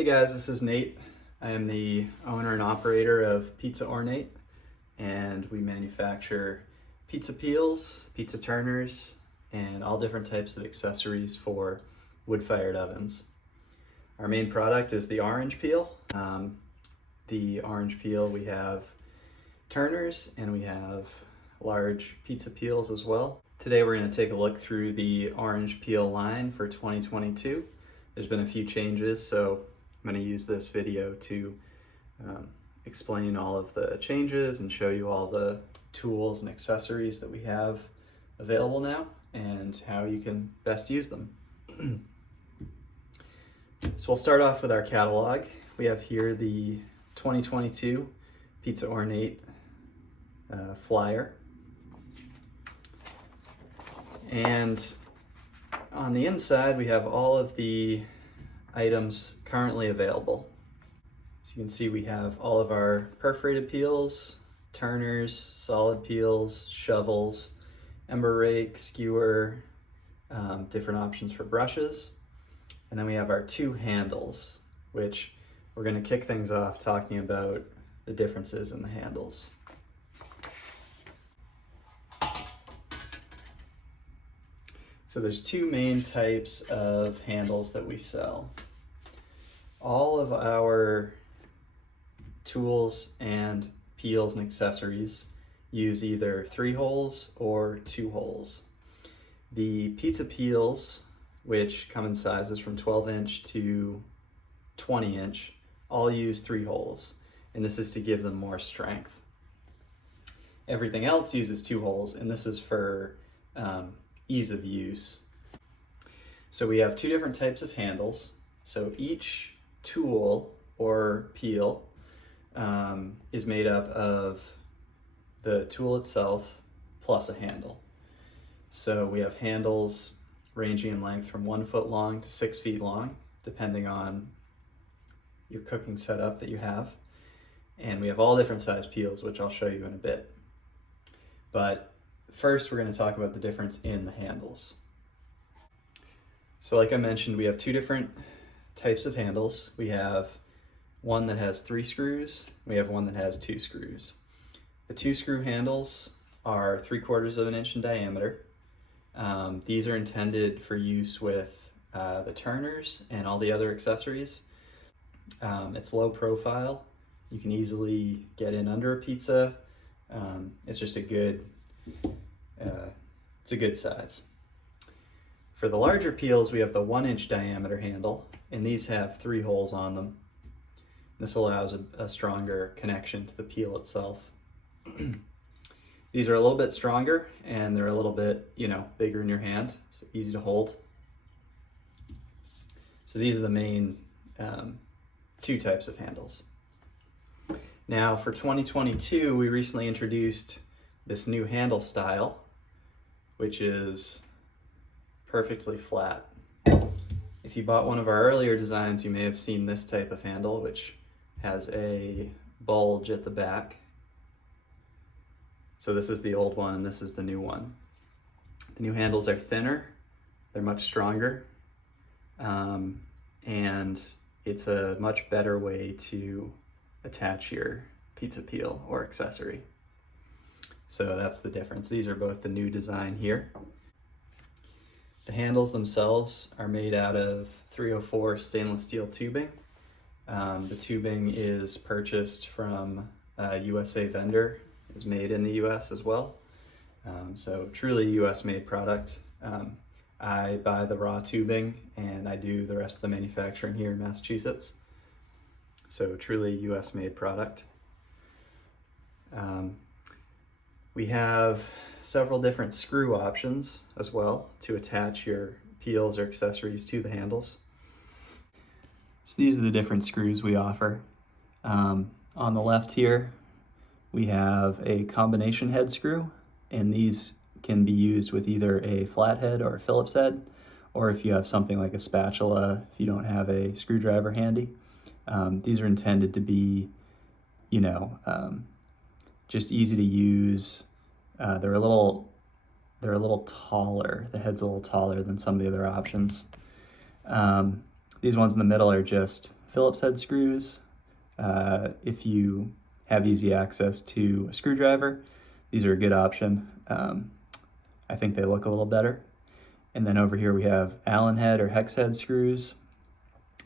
Hey guys, this is Nate. I am the owner and operator of Pizza Ornate, and we manufacture pizza peels, pizza turners, and all different types of accessories for wood-fired ovens. Our main product is the orange peel. The orange peel, we have turners and we have large pizza peels as well. Today we're going to take a look through the orange peel line for 2022. There's been a few changes, so I'm going to use this video to explain all of the changes and show you all the tools and accessories that we have available now and how you can best use them. So we'll start off with our catalog. We have here the 2022 Pizza Ornate flyer. And on the inside, we have all of the items currently available. So you can see we have all of our perforated peels, turners, solid peels, shovels, ember rake, skewer, different options for brushes. And then we have our two handles, which we're going to kick things off talking about the differences in the handles. So there's two main types of handles that we sell. All of our tools and peels and accessories use either 3 holes or 2 holes. The pizza peels, which come in sizes from 12-inch to 20-inch, all use 3 holes, and this is to give them more strength. Everything else uses 2 holes, and this is for ease of use. So we have 2 different types of handles. So each tool or peel is made up of the tool itself plus a handle. So we have handles ranging in length from 1 foot long to 6 feet long, depending on your cooking setup that you have. And we have all different size peels, which I'll show you in a bit. But first, we're going to talk about the difference in the handles. So like I mentioned, we have 2 different types of handles. We have one that has 3 screws. We have one that has 2 screws. The 2 screw handles are 3/4 of an inch in diameter. These are intended for use with the turners and all the other accessories. It's low profile. You can easily get in under a pizza. It's just a good it's a good size. For the larger peels, we have the 1-inch diameter handle, and these have 3 holes on them. This allows a stronger connection to the peel itself. These are a little bit stronger, and they're a little bit, bigger in your hand, so easy to hold. So these are the main 2 types of handles. Now for 2022, we recently introduced this new handle style, which is perfectly flat. If you bought one of our earlier designs, you may have seen this type of handle, which has a bulge at the back. So this is the old one and this is the new one. The new handles are thinner, they're much stronger, and it's a much better way to attach your pizza peel or accessory. So that's the difference. These are both the new design here. The handles themselves are made out of 304 stainless steel tubing. The tubing is purchased from a USA vendor. It's made in the US as well. So truly US made product. I buy the raw tubing and I do the rest of the manufacturing here in Massachusetts. So truly US made product. We have several different screw options as well to attach your peels or accessories to the handles. So these are the different screws we offer. On the left here, we have a combination head screw, and these can be used with either a flathead or a Phillips head, or if you have something like a spatula, if you don't have a screwdriver handy. These are intended to be, just easy to use. They're a little taller. The head's a little taller than some of the other options. These ones in the middle are just Phillips head screws. If you have easy access to a screwdriver, these are a good option. I think they look a little better. And then over here we have Allen head or hex head screws.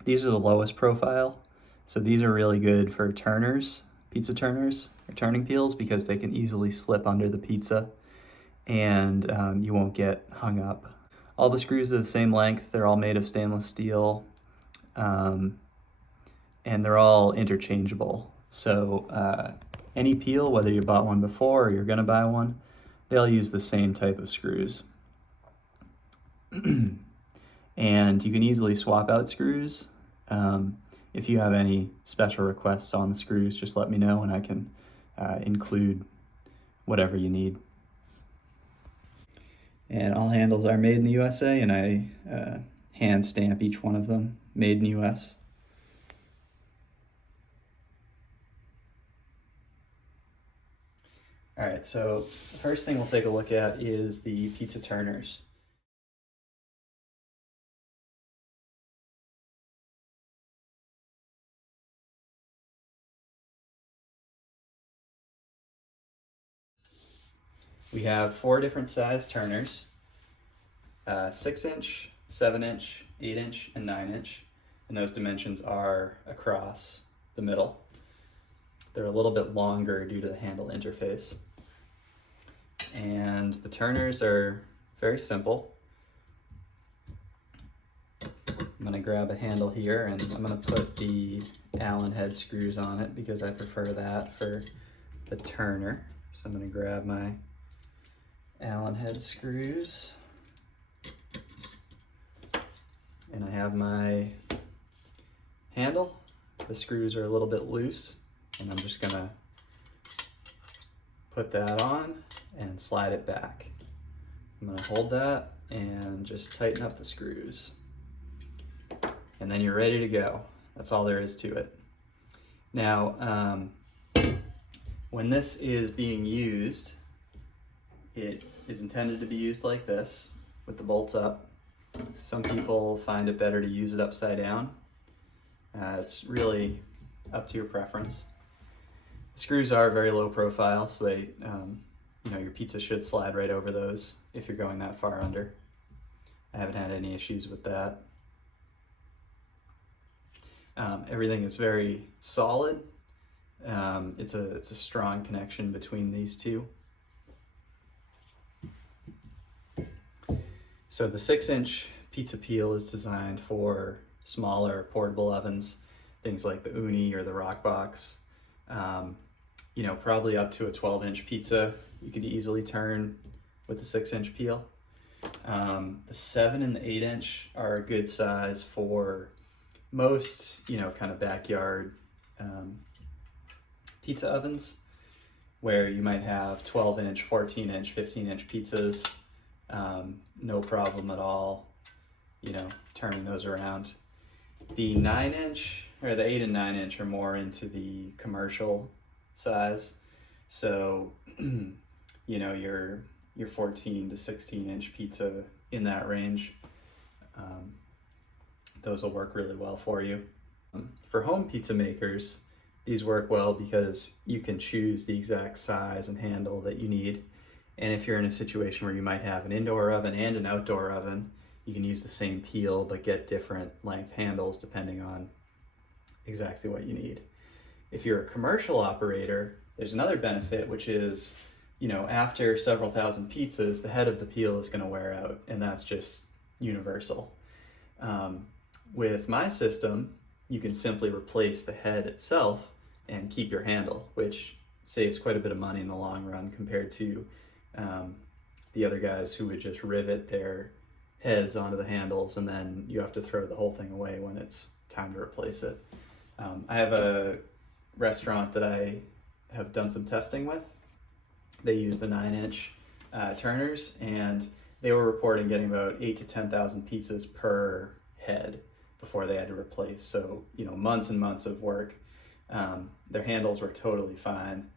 These are the lowest profile. So these are really good for turners, pizza turners, or turning peels, because they can easily slip under the pizza and you won't get hung up. All the screws are the same length. They're all made of stainless steel, and they're all interchangeable. So any peel, whether you bought one before or you're gonna buy one, they'll use the same type of screws. And you can easily swap out screws. If you have any special requests on the screws, just let me know and I can include whatever you need. And all handles are made in the USA, and I hand stamp each one of them, made in US. All right, so the first thing we'll take a look at is the pizza turners. We have 4 different size turners, 6-inch, 7-inch, 8-inch, and 9-inch, and those dimensions are across the middle. They're a little bit longer due to the handle interface. And the turners are very simple. I'm gonna grab a handle here and I'm gonna put the Allen head screws on it because I prefer that for the turner. So I'm gonna grab my Allen head screws, and I have my handle. The screws are a little bit loose, and I'm just gonna put that on and slide it back. I'm gonna hold that and just tighten up the screws. And then you're ready to go. That's all there is to it. Now, when this is being used, it is intended to be used like this, with the bolts up. Some people find it better to use it upside down. It's really up to your preference. The screws are very low profile, so they, your pizza should slide right over those if you're going that far under. I haven't had any issues with that. Everything is very solid. It's a strong connection between these two. So the 6-inch pizza peel is designed for smaller portable ovens, things like the Uni or the Rockbox. Probably up to a 12-inch pizza you could easily turn with the 6-inch peel. The 7 and the 8-inch are a good size for most, kind of backyard pizza ovens, where you might have 12-inch, 14-inch, 15-inch pizzas. No problem at all, turning those around. The 9-inch, or the 8 and 9-inch are more into the commercial size. So, your 14 to 16-inch pizza in that range, those will work really well for you. For home pizza makers, these work well because you can choose the exact size and handle that you need. And if you're in a situation where you might have an indoor oven and an outdoor oven, you can use the same peel but get different length handles depending on exactly what you need. If you're a commercial operator, there's another benefit, which is, after several thousand pizzas, the head of the peel is going to wear out, and that's just universal. With my system, you can simply replace the head itself and keep your handle, which saves quite a bit of money in the long run compared to the other guys who would just rivet their heads onto the handles and then you have to throw the whole thing away when it's time to replace it. I have a restaurant that I have done some testing with. They use the 9-inch turners, and they were reporting getting about 8,000 to 10,000 pizzas per head before they had to replace. So, months and months of work. Their handles were totally fine,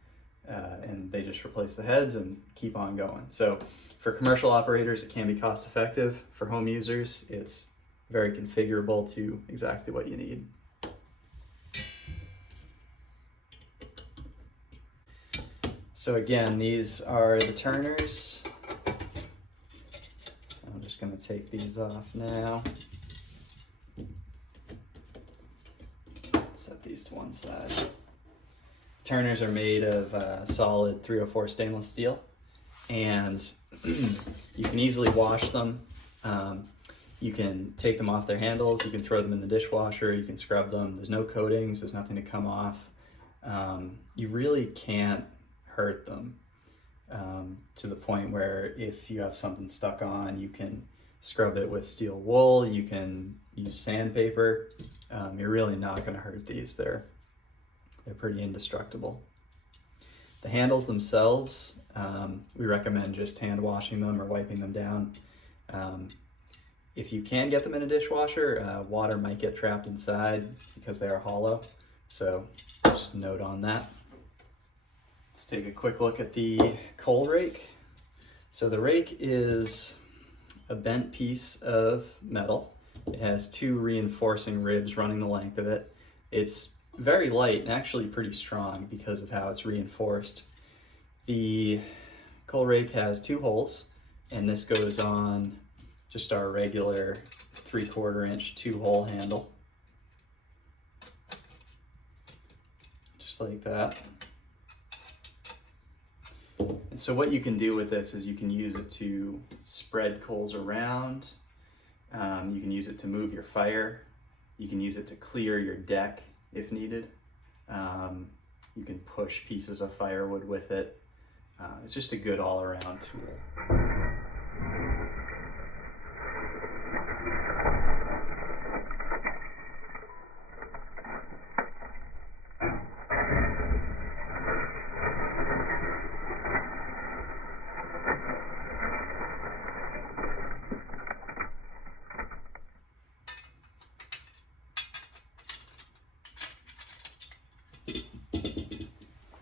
and they just replace the heads and keep on going. So for commercial operators, it can be cost effective. For home users, it's very configurable to exactly what you need. So again, these are the turners. I'm just going to take these off now. Set these to one side. Turners are made of solid 304 stainless steel, and you can easily wash them. You can take them off their handles, you can throw them in the dishwasher, you can scrub them. There's no coatings, there's nothing to come off. You really can't hurt them to the point where if you have something stuck on, you can scrub it with steel wool, you can use sandpaper. You're really not going to hurt these. They're pretty indestructible. The handles themselves, we recommend just hand washing them or wiping them down. If you can get them in a dishwasher, water might get trapped inside because they are hollow. So just a note on that. Let's take a quick look at the coal rake. So the rake is a bent piece of metal. It has two reinforcing ribs running the length of it. It's very light and actually pretty strong because of how it's reinforced. The coal rake has two holes, and this goes on just our regular 3/4 inch 2-hole handle. Just like that. And so what you can do with this is you can use it to spread coals around. You can use it to move your fire. You can use it to clear your deck if needed. You can push pieces of firewood with it. It's just a good all-around tool.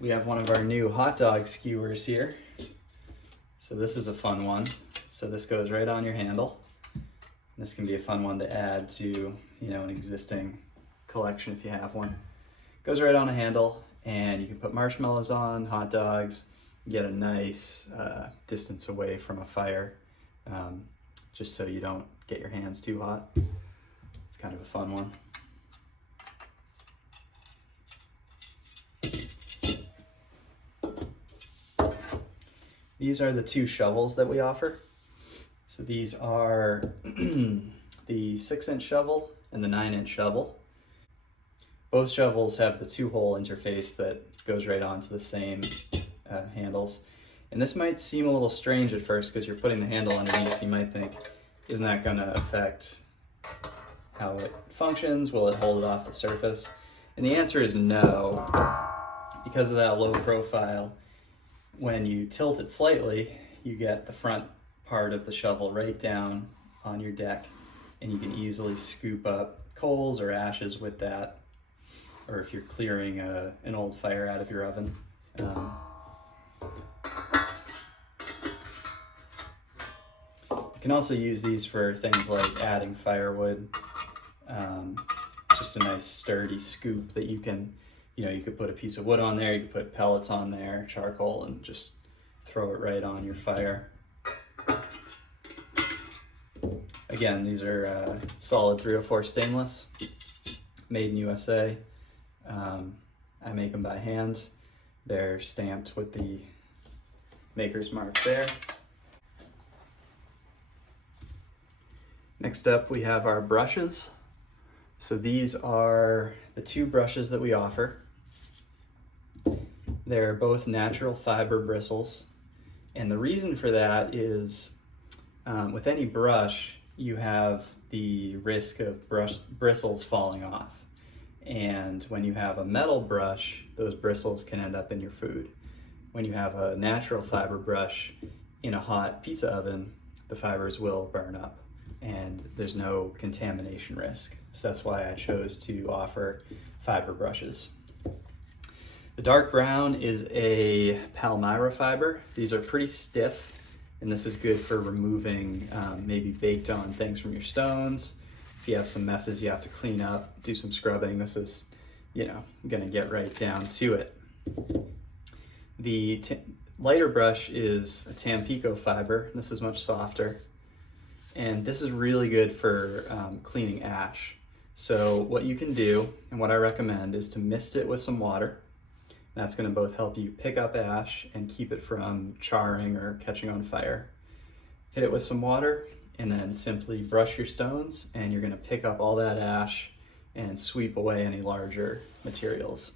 We have one of our new hot dog skewers here. So this is a fun one. So this goes right on your handle. This can be a fun one to add to, an existing collection if you have one. Goes right on a handle, and you can put marshmallows on, hot dogs, get a nice distance away from a fire, just so you don't get your hands too hot. It's kind of a fun one. These are the two shovels that we offer. So these are the 6-inch shovel and the 9-inch shovel. Both shovels have the 2-hole interface that goes right onto the same handles. And this might seem a little strange at first because you're putting the handle underneath. You might think, isn't that going to affect how it functions? Will it hold it off the surface? And the answer is no. Because of that low profile, when you tilt it slightly, you get the front part of the shovel right down on your deck, and you can easily scoop up coals or ashes with that, or if you're clearing an old fire out of your oven. You can also use these for things like adding firewood. Just a nice sturdy scoop that you can, you could put a piece of wood on there, you could put pellets on there, charcoal, and just throw it right on your fire. Again, these are solid 304 stainless, made in USA. I make them by hand. They're stamped with the maker's mark there. Next up, we have our brushes. So these are the two brushes that we offer. They're both natural fiber bristles. And the reason for that is with any brush, you have the risk of bristles falling off. And when you have a metal brush, those bristles can end up in your food. When you have a natural fiber brush in a hot pizza oven, the fibers will burn up and there's no contamination risk. So that's why I chose to offer fiber brushes. The dark brown is a Palmyra fiber. These are pretty stiff, and this is good for removing maybe baked on things from your stones. If you have some messes you have to clean up, do some scrubbing, this is, gonna get right down to it. The lighter brush is a Tampico fiber. This is much softer. And this is really good for cleaning ash. So what you can do, and what I recommend, is to mist it with some water. That's going to both help you pick up ash and keep it from charring or catching on fire. Hit it with some water and then simply brush your stones, and you're going to pick up all that ash and sweep away any larger materials.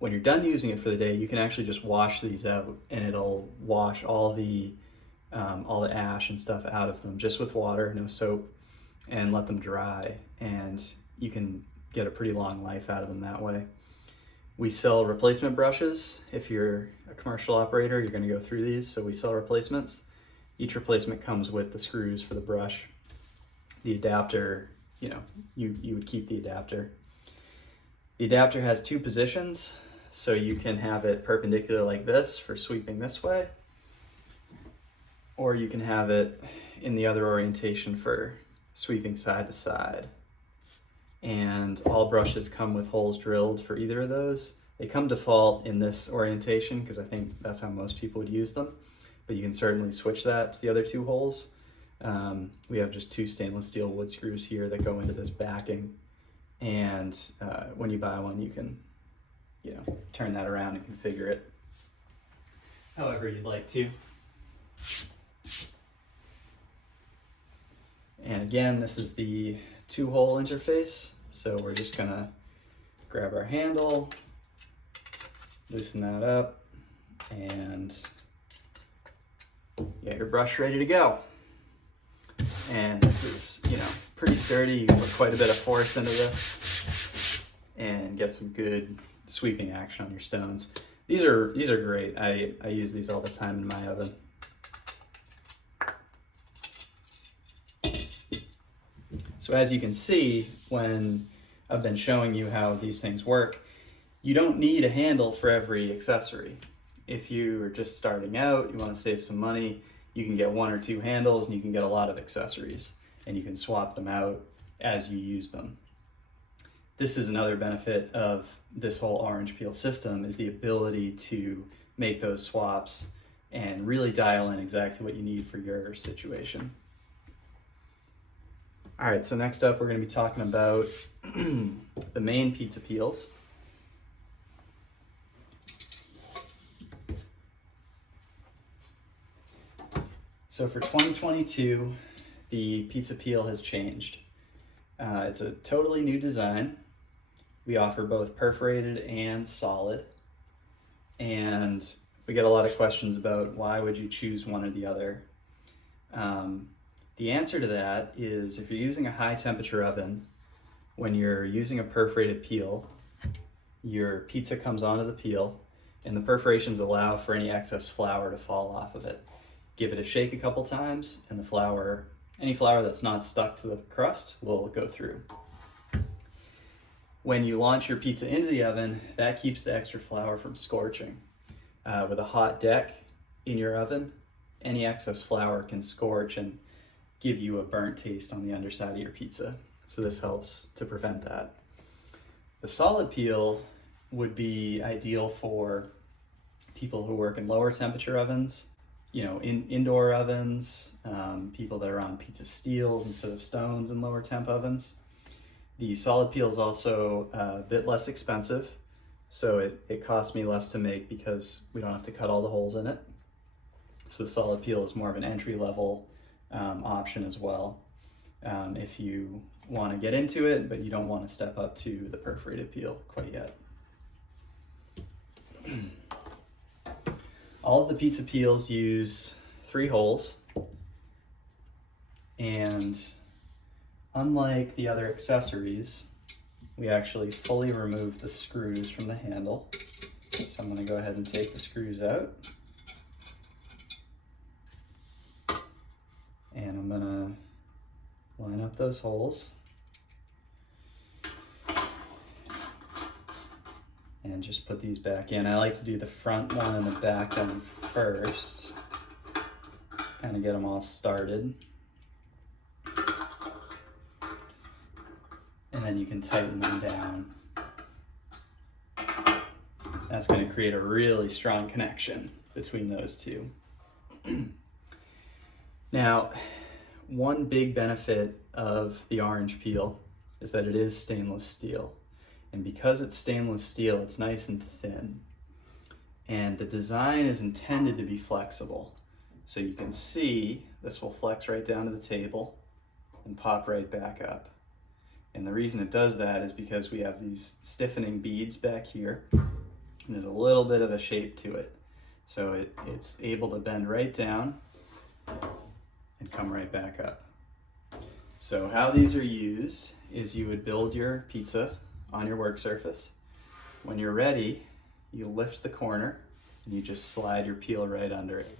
When you're done using it for the day, you can actually just wash these out, and it'll wash all the ash and stuff out of them just with water, no soap, and let them dry. And you can get a pretty long life out of them that way. We sell replacement brushes. If you're a commercial operator, you're going to go through these. So we sell replacements. Each replacement comes with the screws for the brush. The adapter, you would keep the adapter. The adapter has two positions. So you can have it perpendicular like this for sweeping this way, or you can have it in the other orientation for sweeping side to side. And all brushes come with holes drilled for either of those. They come default in this orientation because I think that's how most people would use them, but you can certainly switch that to the other two holes. We have just two stainless steel wood screws here that go into this backing, and when you buy one, you can turn that around and configure it however you'd like to. And again, this is the two-hole interface. So we're just gonna grab our handle, loosen that up, and get your brush ready to go. And this is, pretty sturdy. You can put quite a bit of force into this and get some good sweeping action on your stones. These are great. I use these all the time in my oven. So as you can see, when I've been showing you how these things work, you don't need a handle for every accessory. If you are just starting out, you want to save some money, you can get one or two handles and you can get a lot of accessories, and you can swap them out as you use them. This is another benefit of this whole orange peel system, is the ability to make those swaps and really dial in exactly what you need for your situation. All right, so next up we're going to be talking about the main pizza peels. So for 2022, the pizza peel has changed. It's a totally new design. We offer both perforated and solid. And we get a lot of questions about why would you choose one or the other. The answer to that is, if you're using a high temperature oven, when you're using a perforated peel, your pizza comes onto the peel and the perforations allow for any excess flour to fall off of it. Give it a shake a couple times and the flour, any flour that's not stuck to the crust, will go through. When you launch your pizza into the oven, that keeps the extra flour from scorching. With a hot deck in your oven, any excess flour can scorch and give you a burnt taste on the underside of your pizza. So this helps to prevent that. The solid peel would be ideal for people who work in lower temperature ovens, indoor ovens, people that are on pizza steels instead of stones in lower temp ovens. The solid peel is also a bit less expensive, so it costs me less to make because we don't have to cut all the holes in it. So the solid peel is more of an entry-level option as well, if you want to get into it, but you don't want to step up to the perforated peel quite yet. All of the pizza peels use 3 holes, and unlike the other accessories, we actually fully remove the screws from the handle. So I'm going to go ahead and take the screws out. And I'm going to line up those holes. And just put these back in. I like to do the front one and the back one first. Kind of get them all started. And then you can tighten them down. That's going to create a really strong connection between those two. Now, one big benefit of the orange peel is that it is stainless steel. And because it's stainless steel, it's nice and thin. And the design is intended to be flexible. So you can see this will flex right down to the table and pop right back up. And the reason it does that is because we have these stiffening beads back here. And there's a little bit of a shape to it. So it's able to bend right down and come right back up. So how these are used is you would build your pizza on your work surface. When you're ready, you lift the corner and you just slide your peel right under it.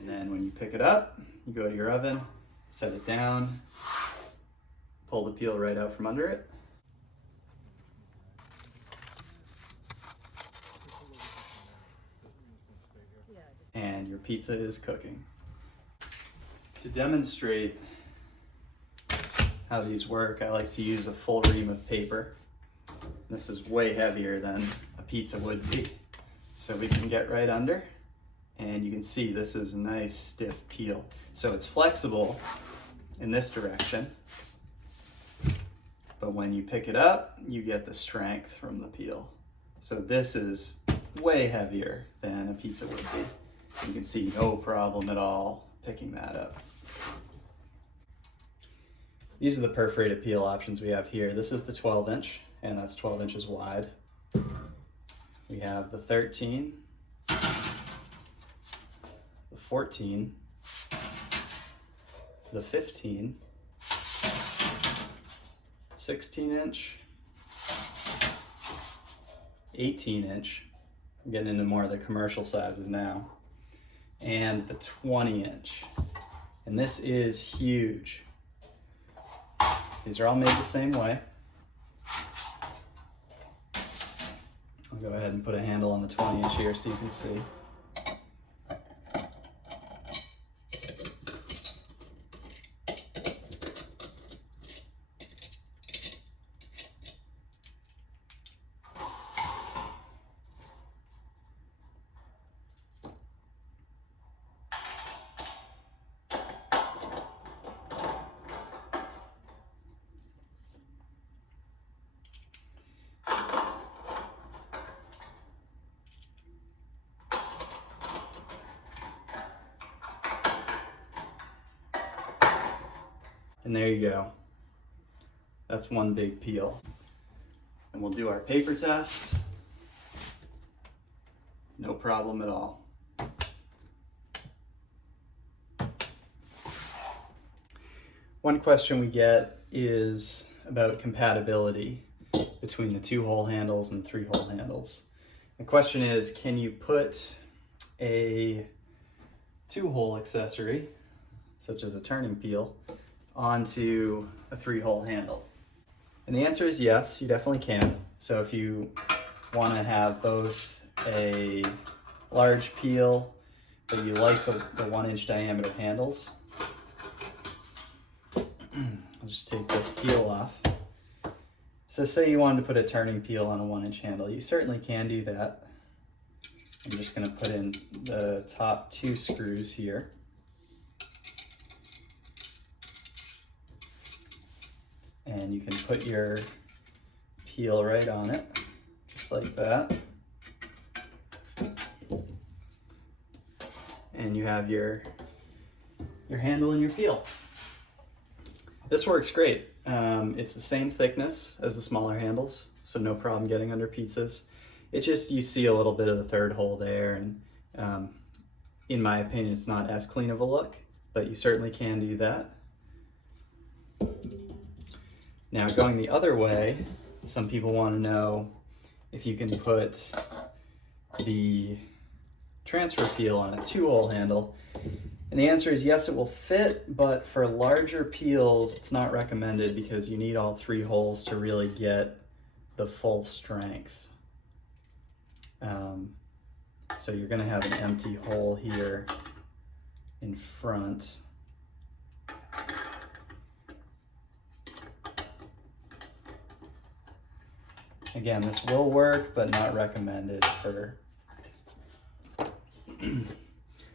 And then when you pick it up, you go to your oven, set it down, pull the peel right out from under it. And your pizza is cooking. To demonstrate how these work, I like to use a full ream of paper. This is way heavier than a pizza would be. So we can get right under, and you can see this is a nice stiff peel. So it's flexible in this direction, but when you pick it up, you get the strength from the peel. So this is way heavier than a pizza would be. You can see no problem at all picking that up. These are the perforated peel options we have here. This is the 12-inch, and that's 12 inches wide. We have the 13, the 14, the 15, 16-inch, 18-inch. I'm getting into more of the commercial sizes now. And the 20-inch. And this is huge. These are all made the same way. I'll go ahead and put a handle on the 20-inch here so you can see. And there you go. That's one big peel. And we'll do our paper test. No problem at all. One question we get is about compatibility between the 2-hole handles and 3-hole handles. The question is, can you put a 2-hole accessory, such as a turning peel, onto a 3-hole handle? And the answer is yes, you definitely can. So if you want to have both a large peel, but you like the 1-inch diameter handles, I'll just take this peel off. So say you wanted to put a turning peel on a 1-inch handle, you certainly can do that. I'm just going to put in the top 2 screws here. And you can put your peel right on it, just like that. And you have your handle and your peel. This works great. It's the same thickness as the smaller handles, so no problem getting under pizzas. It just, you see a little bit of the 3rd hole there, and in my opinion, it's not as clean of a look, but you certainly can do that. Now, going the other way, some people want to know if you can put the transfer peel on a 2-hole handle. And the answer is yes, it will fit, but for larger peels, it's not recommended because you need all 3 holes to really get the full strength. So you're gonna have an empty hole here in front. Again, this will work, but not recommended for,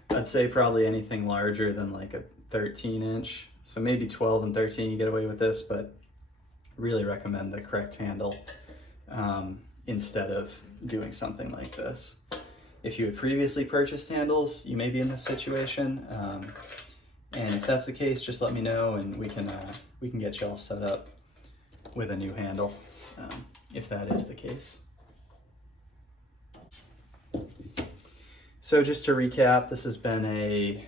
I'd say probably anything larger than like a 13-inch. So maybe 12 and 13 you get away with this, but really recommend the correct handle instead of doing something like this. If you had previously purchased handles, you may be in this situation. And if that's the case, just let me know and we can get you all set up with a new handle, if that is the case. So just to recap, this has been a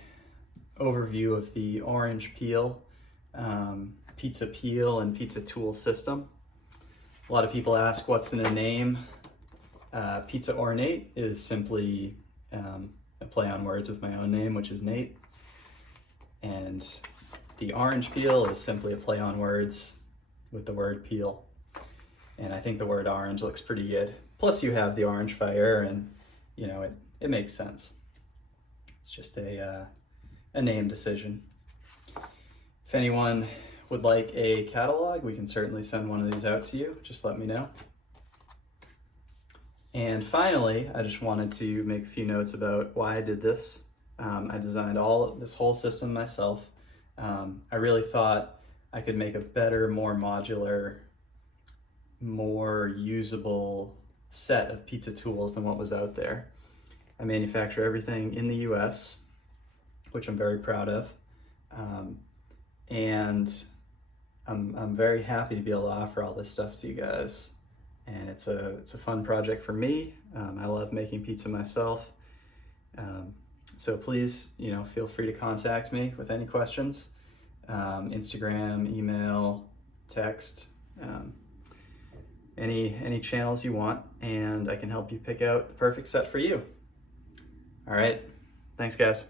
overview of the orange peel, pizza peel and pizza tool system. A lot of people ask what's in a name. Pizza Ornate is simply a play on words with my own name, which is Nate. And the orange peel is simply a play on words with the word peel. And I think the word orange looks pretty good. Plus you have the orange fire and you know, it makes sense. It's just a name decision. If anyone would like a catalog, we can certainly send one of these out to you. Just let me know. And finally, I just wanted to make a few notes about why I did this. I designed this whole system myself. I really thought I could make a better, more modular, more usable set of pizza tools than what was out there. I manufacture everything in the US, which I'm very proud of. And I'm very happy to be able to offer all this stuff to you guys. And it's a fun project for me. I love making pizza myself. So please, you know, feel free to contact me with any questions. Instagram, email, text, any channels you want, and I can help you pick out the perfect set for you. All right, thanks guys.